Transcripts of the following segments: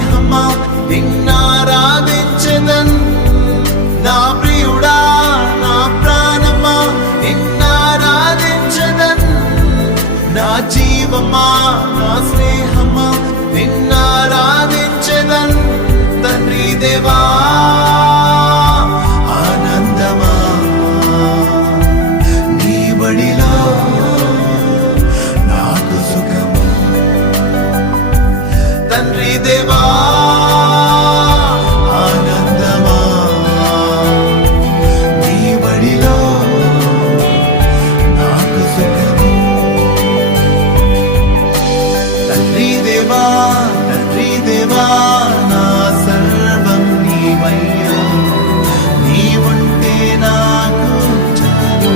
స్నేహమా నిన్నారాధించెదన్, నా ప్రియుడా నా ప్రాణమా నిన్నారాధించెదన్, నా జీవమా నా స్నేహమా నిన్నారాధించెదన్. తండ్రి దేవా ఆనందమా నీ బడిలో నాకు సుఖము, తండ్రి దేవా ఆనందమా నీ బడిలో నాకు సుఖము. తండ్రి దేవా నా సర్వం నీవయ్యా, నీవుంటే నాకు చాలు.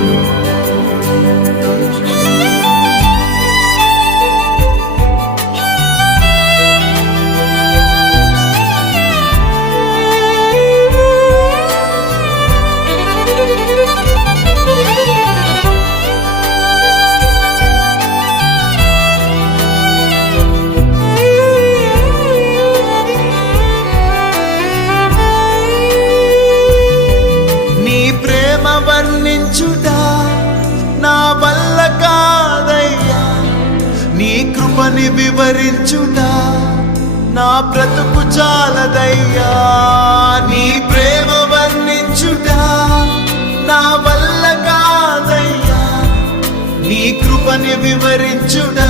వర్ణించుట నా వల్ల కాదయ్యా, నీ కృపని వివరించుట నా బ్రతుకు చాలదయ్యా. నీ ప్రేమ వర్ణించుట నా వల్ల కాదయ్యా, నీ కృపని వివరించుట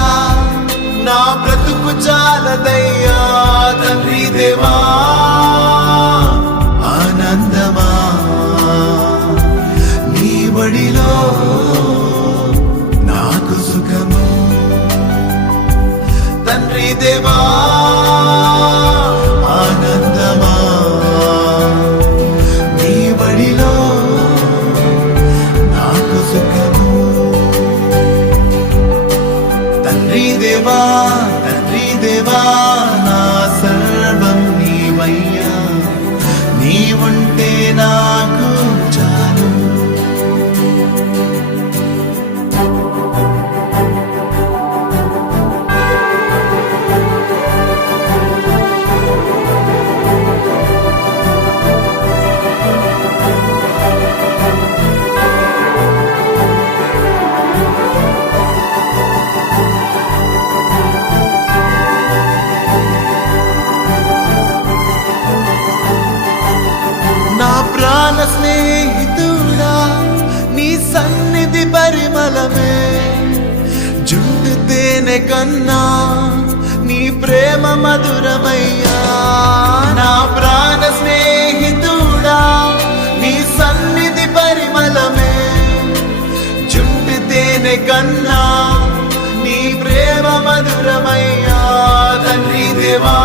నా బ్రతుకు చాలదయ్యా. తండ్రి దేవా ఆనందమా బడిలో నాకు సుఖము, తండ్రి దేవా ఆనందమా నీ బడిలో నాకు సుఖము. తండ్రి దేవా నా సర్వం నీవయ్యా, నీవుంటే నాకు చాలు. ప్రాణ స్నేహితుడా నీ సన్నిధి పరిమళమే, జుండు తేనె కన్నా నీ ప్రేమ మధురమయ్యా. నా ప్రాణ స్నేహితుడా నీ సన్నిధి పరిమళమే, జుండు తేనె కన్నా నీ ప్రేమ మధురమయ్యా. తండ్రి దేవా